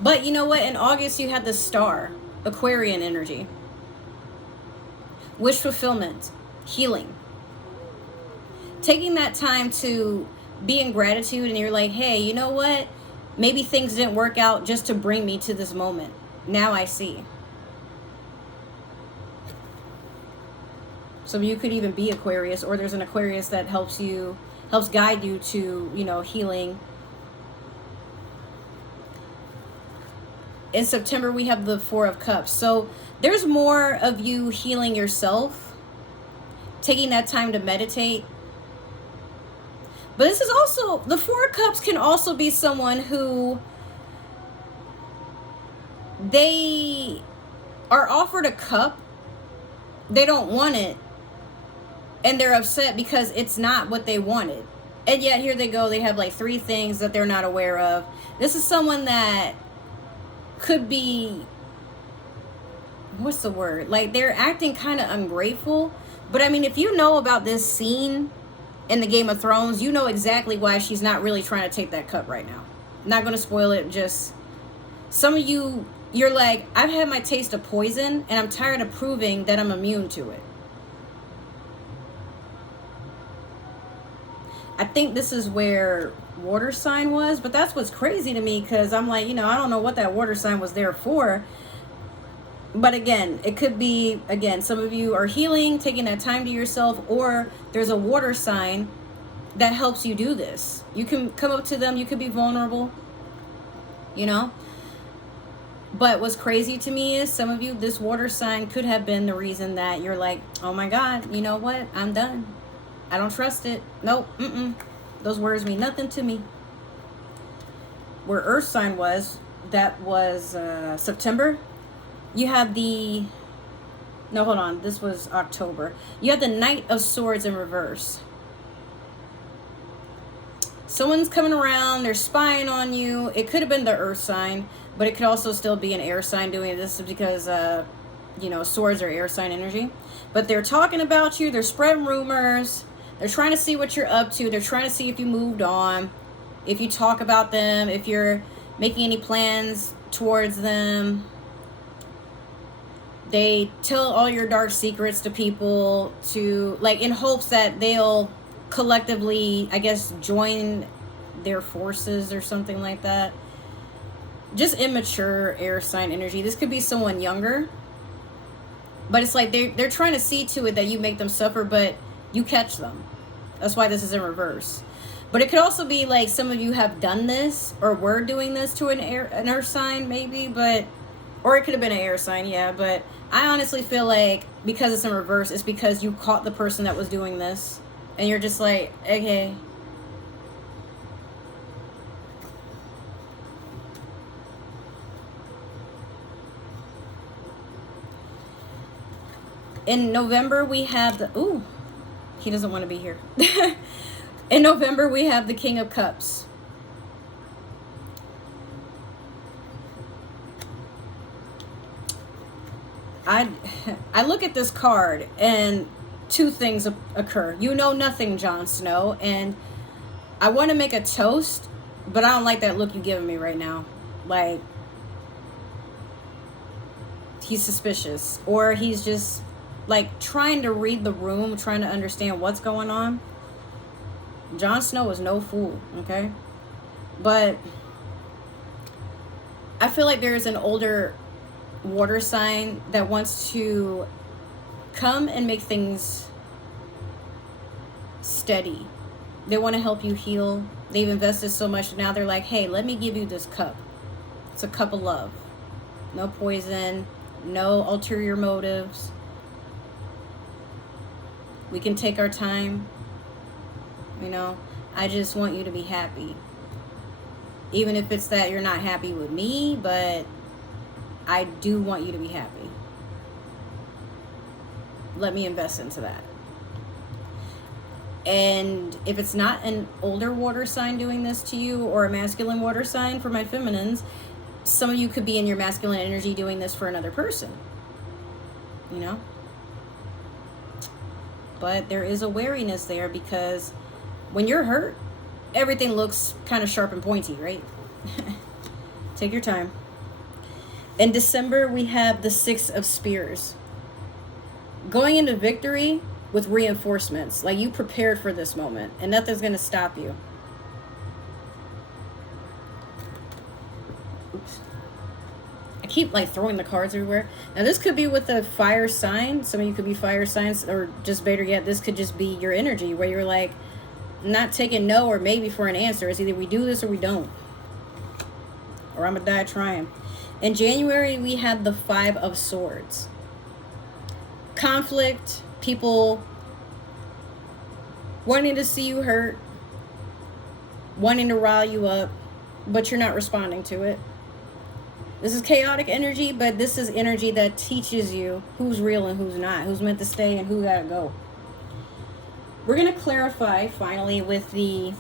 But you know what? In August, you had the star, Aquarian energy. Wish fulfillment, healing. Taking that time to be in gratitude and you're like, hey, you know what? Maybe things didn't work out just to bring me to this moment. Now I see. Some of you could even be Aquarius, or there's an Aquarius that helps guide you to, you know, healing. In September, we have the Four of Cups. So there's more of you healing yourself, taking that time to meditate. But this is also, the Four of Cups can also be someone who they are offered a cup, they don't want it, and they're upset because it's not what they wanted. And yet here they go, they have like 3 things that they're not aware of. This is someone that could be, what's the word? Like, they're acting kind of ungrateful. But I mean, if you know about this scene in the Game of Thrones, you know exactly why she's not really trying to take that cup right now. Not going to spoil it. Just, some of you, you're like, I've had my taste of poison and I'm tired of proving that I'm immune to it. I think this is where water sign was, but that's what's crazy to me, because I'm like, you know, I don't know what that water sign was there for. But again, it could be, again, some of you are healing, taking that time to yourself, or there's a water sign that helps you do this. You can come up to them, you could be vulnerable, you know. But what's crazy to me is some of you, this water sign could have been the reason that you're like, oh my God, you know what? I'm done. I don't trust it. Nope. Those words mean nothing to me. Where Earth sign was, that was September. You have the, no, hold on. This was October. You have the Knight of Swords in reverse. Someone's coming around. They're spying on you. It could have been the Earth sign, but it could also still be an air sign doing it. This is because, you know, swords are air sign energy. But they're talking about you. They're spreading rumors. They're trying to see what you're up to. They're trying to see if you moved on, if you talk about them, if you're making any plans towards them. They tell all your dark secrets to people, to, like, in hopes that they'll collectively, I guess, join their forces or something like that. Just immature air sign energy. This could be someone younger, but it's like they're trying to see to it that you make them suffer, but you catch them. That's why this is in reverse. But it could also be like some of you have done this or were doing this to an earth sign, maybe, but, or it could have been an air sign, yeah. But I honestly feel like because it's in reverse, it's because you caught the person that was doing this, and you're just like, okay. In November, we have the... Ooh, he doesn't want to be here. In November, we have the King of Cups. I look at this card and two things occur. You know nothing, Jon Snow, and I want to make a toast, but I don't like that look you're giving me right now. Like, he's suspicious, or he's just like trying to read the room, trying to understand what's going on. Jon Snow is no fool, okay? But I feel like there's an older water sign that wants to come and make things steady. They want to help you heal. They've invested so much. Now they're like, hey, let me give you this cup. It's a cup of love. No poison, no ulterior motives. We can take our time. You know, I just want you to be happy. Even if it's that you're not happy with me, but I do want you to be happy. Let me invest into that. And if it's not an older water sign doing this to you, or a masculine water sign for my feminines, some of you could be in your masculine energy doing this for another person. You know? But there is a wariness there, because when you're hurt, everything looks kind of sharp and pointy, right? Take your time. In December, we have the Six of Spears. Going into victory with reinforcements. Like, you prepared for this moment, and nothing's going to stop you. Oops. I keep, like, throwing the cards everywhere. Now, this could be with a fire sign. Some of you could be fire signs, or just better yet, this could just be your energy, where you're, like, not taking no or maybe for an answer. It's either we do this or we don't. Or I'm going to die trying. In January, we have the Five of Swords. Conflict, people wanting to see you hurt, wanting to rile you up, but you're not responding to it. This is chaotic energy, but this is energy that teaches you who's real and who's not, who's meant to stay and who gotta go. We're going to clarify finally with the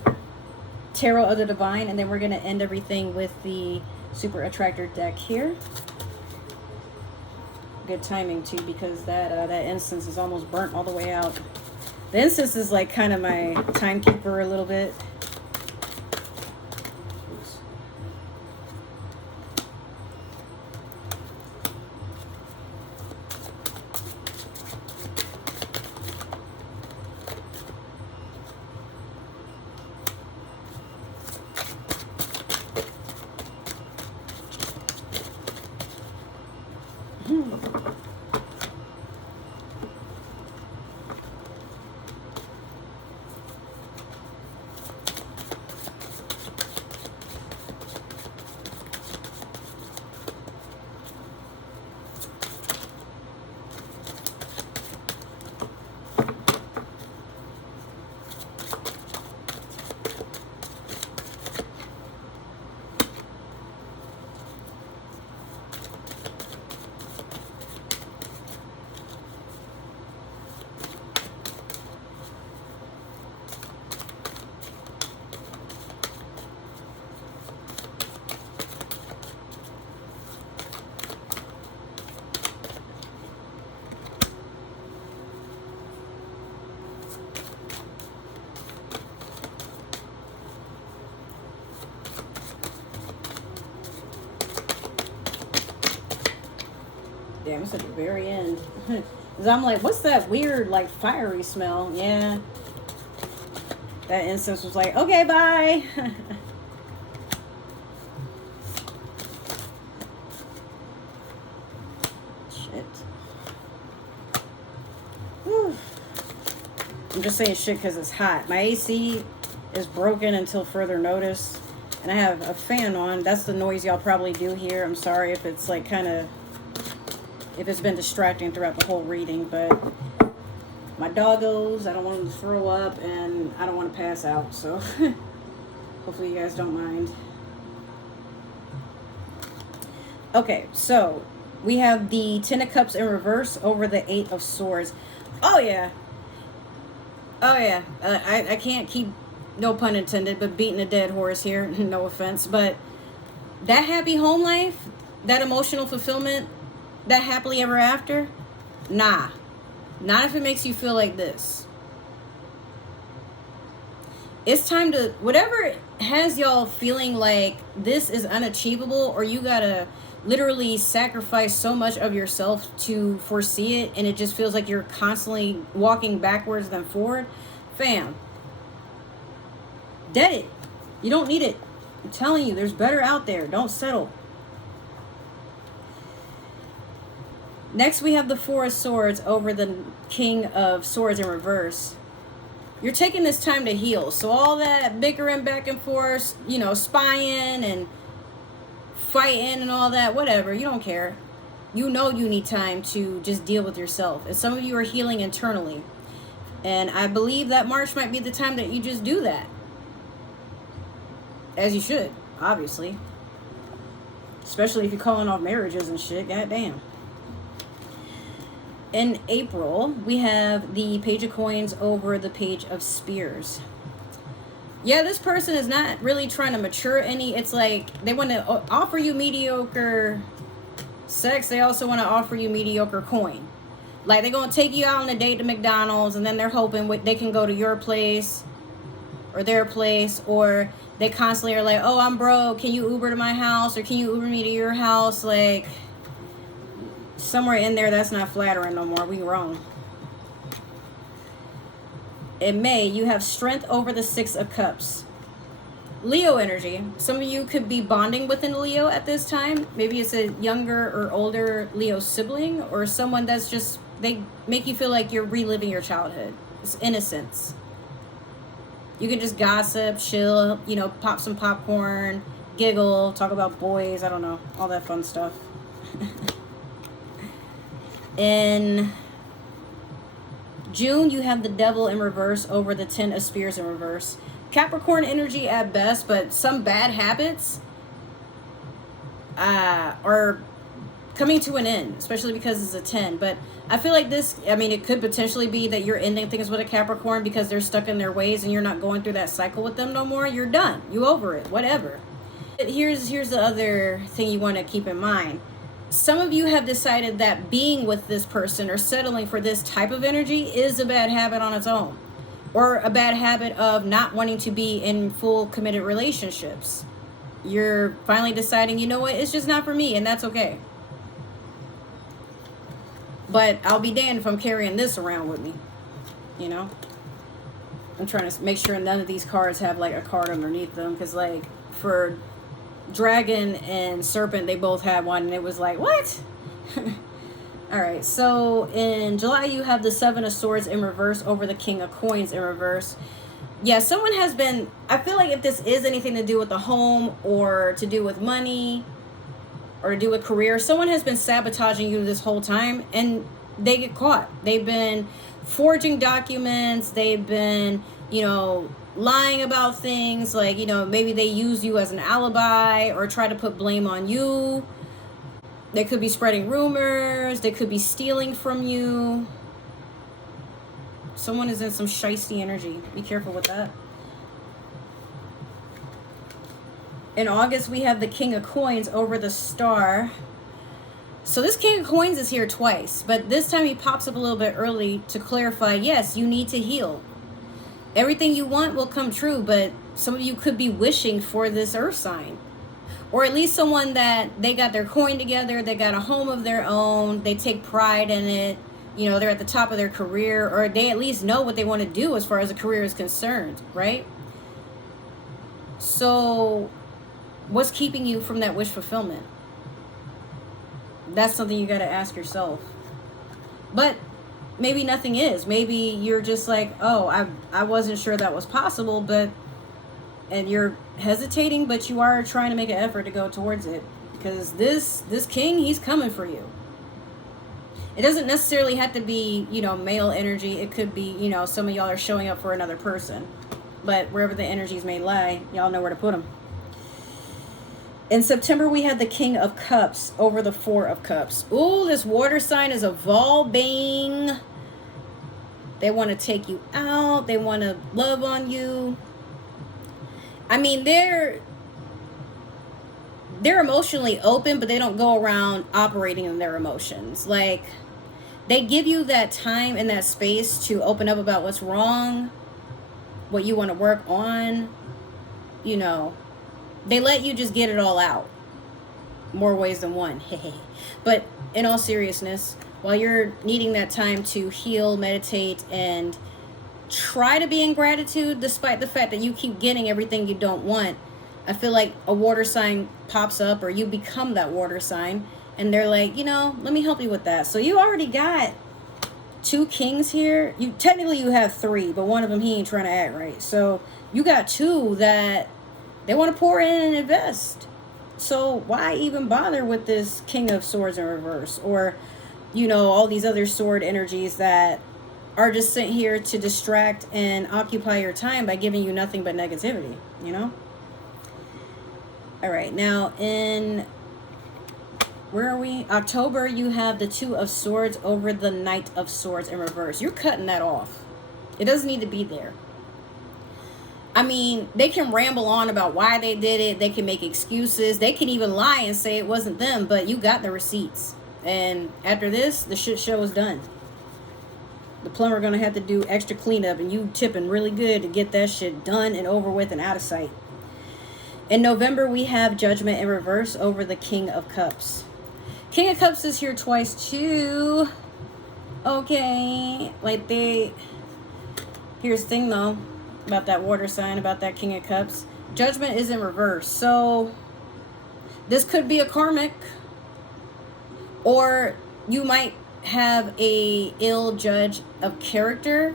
Tarot of the Divine, and then we're going to end everything with the Super Attractor deck here. Good timing too, because that incense is almost burnt all the way out. The incense is like kind of my timekeeper a little bit. Oops. Damn, it's at the very end. Because I'm like, what's that weird, like, fiery smell? Yeah. That incense was like, okay, bye. Shit. Whew. I'm just saying shit because it's hot. My AC is broken until further notice. And I have a fan on. That's the noise y'all probably do hear. I'm sorry if it's like kind of... if it's been distracting throughout the whole reading, but my doggos, I don't want them to throw up, and I don't want to pass out, so hopefully you guys don't mind. Okay, so we have the Ten of Cups in reverse over the Eight of Swords. Oh yeah. Oh yeah. I can't keep, no pun intended, but beating a dead horse here. No offense. But that happy home life, that emotional fulfillment, that happily ever after, nah. Not if it makes you feel like this. It's time to, whatever has y'all feeling like this is unachievable, or you gotta literally sacrifice so much of yourself to foresee it, and it just feels like you're constantly walking backwards than forward, fam, dead it. You don't need it. I'm telling you, there's better out there. Don't settle. Next, we have the Four of Swords over the King of Swords in reverse. You're taking this time to heal. So all that bickering back and forth, you know, spying and fighting and all that, whatever, you don't care. You know you need time to just deal with yourself. And some of you are healing internally. And I believe that March might be the time that you just do that. As you should, obviously. Especially if you're calling off marriages and shit, goddamn. In April, we have the Page of Coins over the Page of Spears. Yeah, this person is not really trying to mature any. It's like they want to offer you mediocre sex. They also want to offer you mediocre coin. Like they're going to take you out on a date to McDonald's, and then they're hoping they can go to your place or their place, or they constantly are like, oh, I'm broke. Can you Uber to my house, or can you Uber me to your house? Like, somewhere in there, that's not flattering no more. We wrong. In May, you have Strength over the Six of Cups. Leo energy. Some of you could be bonding with a Leo at this time. Maybe it's a younger or older Leo sibling, or someone that's just, they make you feel like you're reliving your childhood. It's innocence. You can just gossip, chill, you know, pop some popcorn, giggle, talk about boys, I don't know, all that fun stuff. In June, you have the Devil in reverse over the Ten of Spears in reverse. Capricorn energy at best, but some bad habits are coming to an end, especially because it's a 10. But I feel like this, I mean, it could potentially be that you're ending things with a Capricorn because they're stuck in their ways and you're not going through that cycle with them no more. You're done. You over it. Whatever. Here's the other thing you want to keep in mind. Some of you have decided that being with this person or settling for this type of energy is a bad habit on its own, or a bad habit of not wanting to be in full committed relationships. You're finally deciding, you know what, it's just not for me, and that's okay. But I'll be damned if I'm carrying this around with me, you know? I'm trying to make sure none of these cards have like a card underneath them, because like for Dragon and Serpent, they both had one, and it was like, what? All right, so in July, you have the Seven of Swords in reverse over the King of Coins in reverse. Yeah, someone has been, I feel like if this is anything to do with the home or to do with money or to do with career, someone has been sabotaging you this whole time, and they get caught. They've been forging documents. They've been, you know, lying about things, like, you know, maybe they use you as an alibi or try to put blame on you. They could be spreading rumors. They could be stealing from you. Someone is in some shiesty energy. Be careful with that. In August, we have the King of Coins over the Star. So this King of Coins is here twice, but this time he pops up a little bit early to clarify, yes, you need to heal. Everything you want will come true, but some of you could be wishing for this earth sign. Or at least someone that they got their coin together, they got a home of their own, they take pride in it, you know, they're at the top of their career, or they at least know what they want to do as far as a career is concerned, right? So what's keeping you from that wish fulfillment? That's something you got to ask yourself. But maybe nothing is. Maybe you're just like, oh, I wasn't sure that was possible, but, and you're hesitating, but you are trying to make an effort to go towards it, because this king, he's coming for you. It doesn't necessarily have to be, you know, male energy. It could be, you know, some of y'all are showing up for another person, but wherever the energies may lie, y'all know where to put them. In September, we had the King of Cups over the Four of Cups. Ooh, this water sign is evolving. They want to take you out. They want to love on you. I mean, they're emotionally open, but they don't go around operating in their emotions. Like, they give you that time and that space to open up about what's wrong, what you want to work on. You know, they let you just get it all out. More ways than one. But in all seriousness, while you're needing that time to heal, meditate, and try to be in gratitude despite the fact that you keep getting everything you don't want, I feel like a water sign pops up, or you become that water sign, and they're like, you know, let me help you with that. So you already got 2 kings here. You technically you have 3, but one of them, he ain't trying to act right. So you got 2 that they want to pour in and invest. So why even bother with this King of Swords in reverse, or, you know, all these other sword energies that are just sent here to distract and occupy your time by giving you nothing but negativity, you know? All right, now in, where are we? October, you have the 2 of Swords over the Knight of Swords in reverse. You're cutting that off. It doesn't need to be there. I mean, they can ramble on about why they did it. They can make excuses. They can even lie and say it wasn't them, but you got the receipts. And after this, the shit show is done. The plumber going to have to do extra cleanup, and you tipping really good to get that shit done and over with and out of sight. In November, we have Judgment in reverse over the King of Cups. King of Cups is here twice too. Okay. Like here's the thing though, about that water sign, about that King of Cups. Judgment is in reverse. So this could be a karmic, or you might have a ill judge of character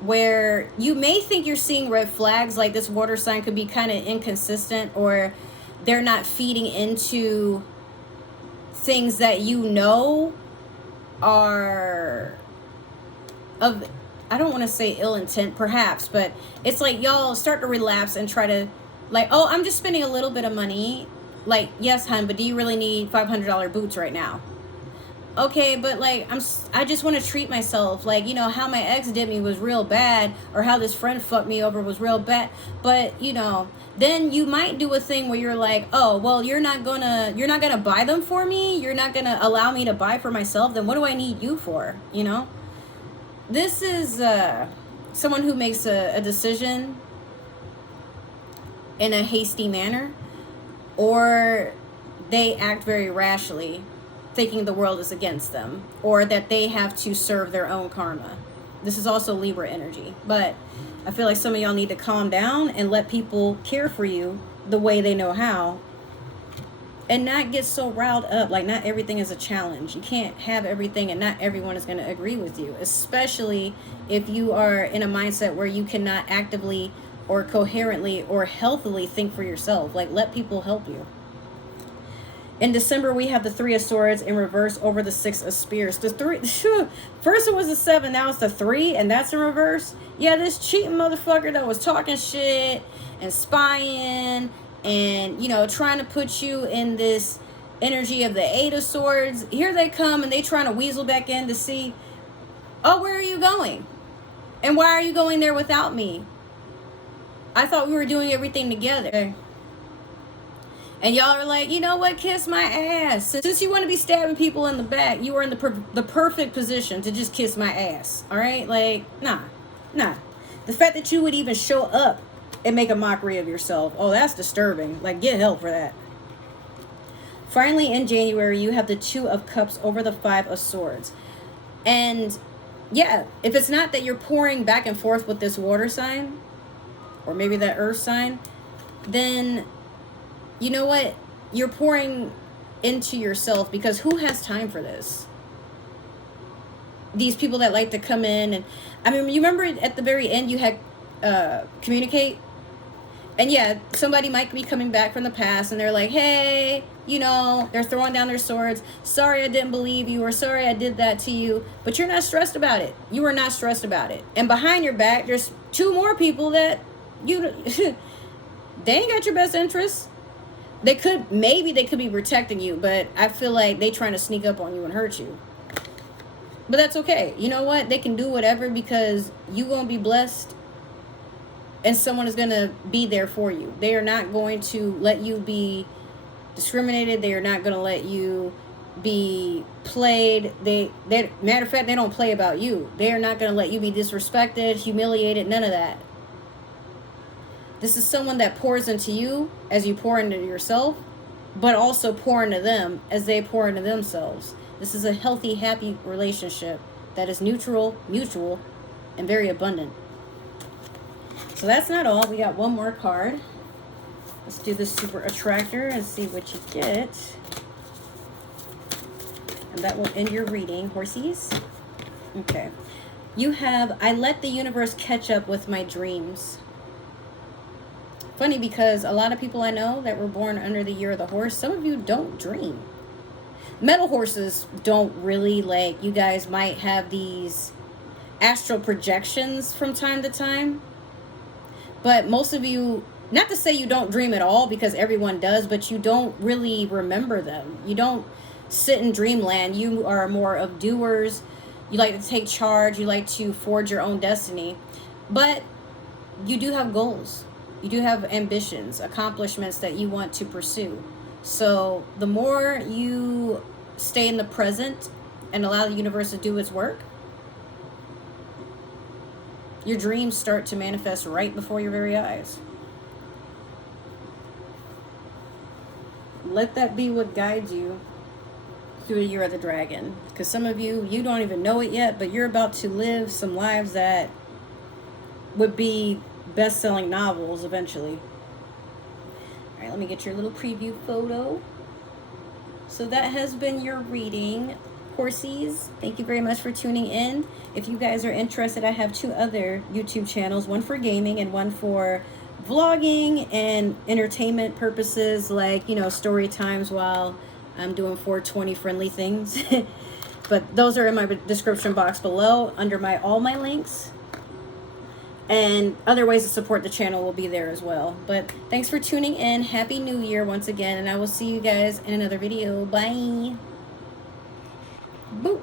where you may think you're seeing red flags, like this water sign could be kind of inconsistent, or they're not feeding into things that you know are of, I don't want to say ill intent perhaps, but it's like y'all start to relapse and try to, like, oh, I'm just spending a little bit of money. Like, yes, hun, but do you really need $500 boots right now? Okay, but like, I just want to treat myself. Like, you know, how my ex did me was real bad, or how this friend fucked me over was real bad. But, you know, then you might do a thing where you're like, oh, well, you're not gonna buy them for me. You're not gonna allow me to buy for myself. Then what do I need you for? You know, this is someone who makes a decision in a hasty manner, or they act very rashly, thinking the world is against them, or that they have to serve their own karma. This is also Libra energy, but I feel like some of y'all need to calm down and let people care for you the way they know how, and not get so riled up. Like, not everything is a challenge. You can't have everything, and not everyone is going to agree with you, especially if you are in a mindset where you cannot actively or coherently or healthily think for yourself. Like, let people help you. In December, we have the 3 of Swords in reverse over the 6 of Spears. The 3, first it was a 7, now it's the 3, and that's in reverse. Yeah, this cheating motherfucker that was talking shit and spying and, you know, trying to put you in this energy of the 8 of Swords. Here they come, and they trying to weasel back in to see, oh, where are you going? And why are you going there without me? I thought we were doing everything together. Okay. And y'all are like, you know what, kiss my ass. Since you want to be stabbing people in the back, you are in the perfect position to just kiss my ass. All right? Like, nah. The fact that you would even show up and make a mockery of yourself, oh, that's disturbing. Like, get help for that. Finally, in January, you have the 2 of Cups over the 5 of Swords. And yeah, if it's not that you're pouring back and forth with this water sign, or maybe that earth sign, then you know what? You're pouring into yourself, because who has time for this? These people that like to come in and, I mean, you remember at the very end you had communicate? And yeah, somebody might be coming back from the past and they're like, hey, you know, they're throwing down their swords. Sorry I didn't believe you, or sorry I did that to you. But you're not stressed about it. You are not stressed about it. And behind your back, there's 2 more people that they ain't got your best interests. Maybe they could be protecting you, but I feel like they trying to sneak up on you and hurt you. But that's okay. You know what? They can do whatever because you gonna be blessed and someone is gonna be there for you. They are not going to let you be discriminated. They are not gonna let you be played. They matter of fact, they don't play about you. They are not gonna let you be disrespected, humiliated, none of that. This is someone that pours into you as you pour into yourself, but also pour into them as they pour into themselves. This is a healthy, happy relationship that is neutral, mutual, and very abundant. So that's not all. We got one more card. Let's do this super attractor and see what you get. And that will end your reading, horsies. Okay. You have, I let the universe catch up with my dreams. Funny because a lot of people I know that were born under the year of the horse, some of you don't dream. Metal horses don't really, like, you guys might have these astral projections from time to time. But most of you, not to say you don't dream at all, because everyone does, but you don't really remember them. You don't sit in dreamland. You are more of doers. You like to take charge. You like to forge your own destiny. But you do have goals. You do have ambitions, accomplishments that you want to pursue. So the more you stay in the present and allow the universe to do its work, your dreams start to manifest right before your very eyes. Let that be what guides you through the year of the dragon. Because some of you, you don't even know it yet, but you're about to live some lives that would be best-selling novels eventually. All right, let me get your little preview photo. So that has been your reading, horsies. Thank you very much for tuning in. If you guys are interested, I have 2 other YouTube channels, one for gaming and one for vlogging and entertainment purposes, like, you know, story times while I'm doing 420 friendly things. But those are in my description box below under all my links. And other ways to support the channel will be there as well. But thanks for tuning in. Happy New Year once again. And I will see you guys in another video. Bye. Boop.